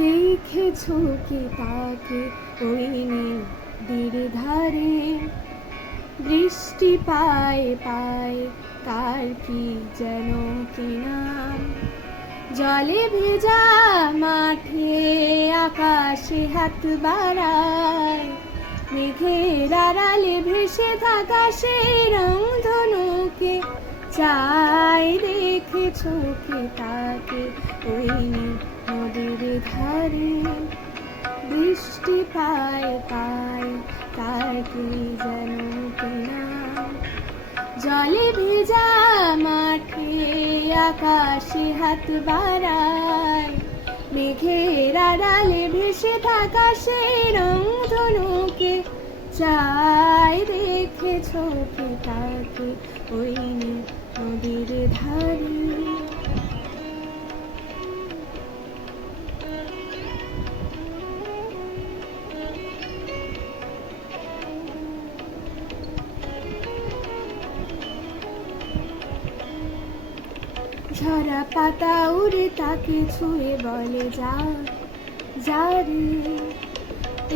দেখেছো কি তাকে ওই নদীর ধারে, বৃষ্টি পায়ে পায়ে তার কি যেন কিনাম, জলে ভেজা মাঠে আকাশে হাত বাড়ায়, মেঘের আড়ালে ভেসে থাকা সেই রংধনুকে চাই। দেখেছো কি তাকে ওই নদীর ধারে, বৃষ্টি পায় পায় তার কি যেন কিনাম, জলে ভেজা মাঠে আকাশে হাত বাড়ায়, মেঘের আড়ালে ভেসে থাকা সেই রংধনুকে চাই। দেখেছো কি তাকে ওই নদীর ধারে। ঝরা পাতা উড়ে তাকে ছুঁয়ে বলে যা যা রে,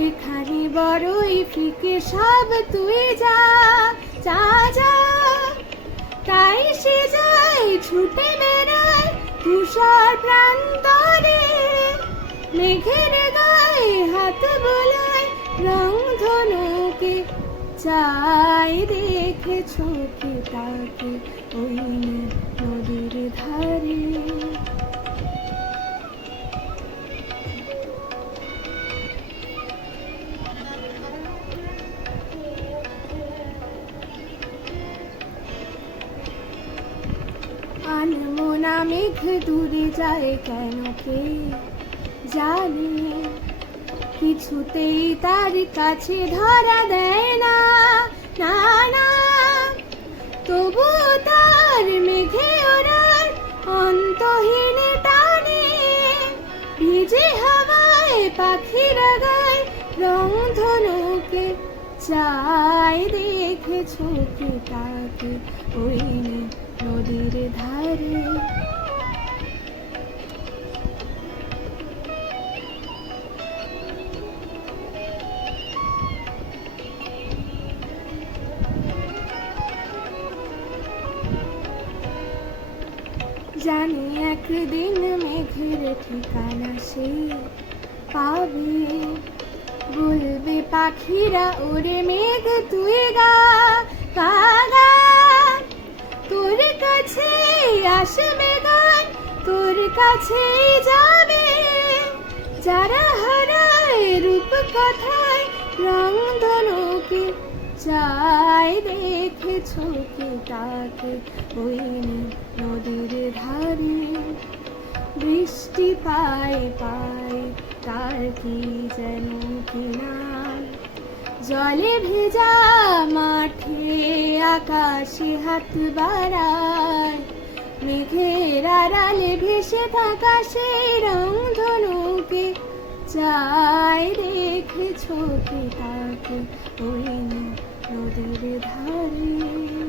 এখানে বড়ই ফিকে সব তুই যা যা যা। তাই সে যায় ছুটে বেড়ায় তুষার প্রান্তরে, মেঘের গায়ে হাত বোলায় রংধনুকে চাই। দেখেছো কি তাকে ওই নদীর ধারে। আনমনা মেঘ দূরে যায় কেন কে জানে, কিছুতেই তার কাছে ধরা দেয় না না না। তবু তার মেঘে ওড়ার অন্তহীন টানে, ভিজে হাওয়ায় পাখিরা গায় রংধনুকে চাই। দেখেছো কি তাকে ওই নদীর ধারে। জানি একদিন মেঘের ঠিকানা সে পাবে, বলবে পাখিরা ওরে মেঘ তুই গা গা গা। তোর কাছে আসবে গান, তোর কাছেই যাবে, যারা হারায় রূপ কথায় রংধনুকে চাই। দেখেছো কি তাকে ওই নদীর ধারে, বৃষ্টি পায় পায় তার কি যেন কিনাম, জলে ভেজা মাঠে আকাশে হাত বাড়ায়, মেঘের আড়ালে ভেসে থাকা সেই রংধনুকে চাই। দেখেছো কি তাকে ওই নদীর ধারে।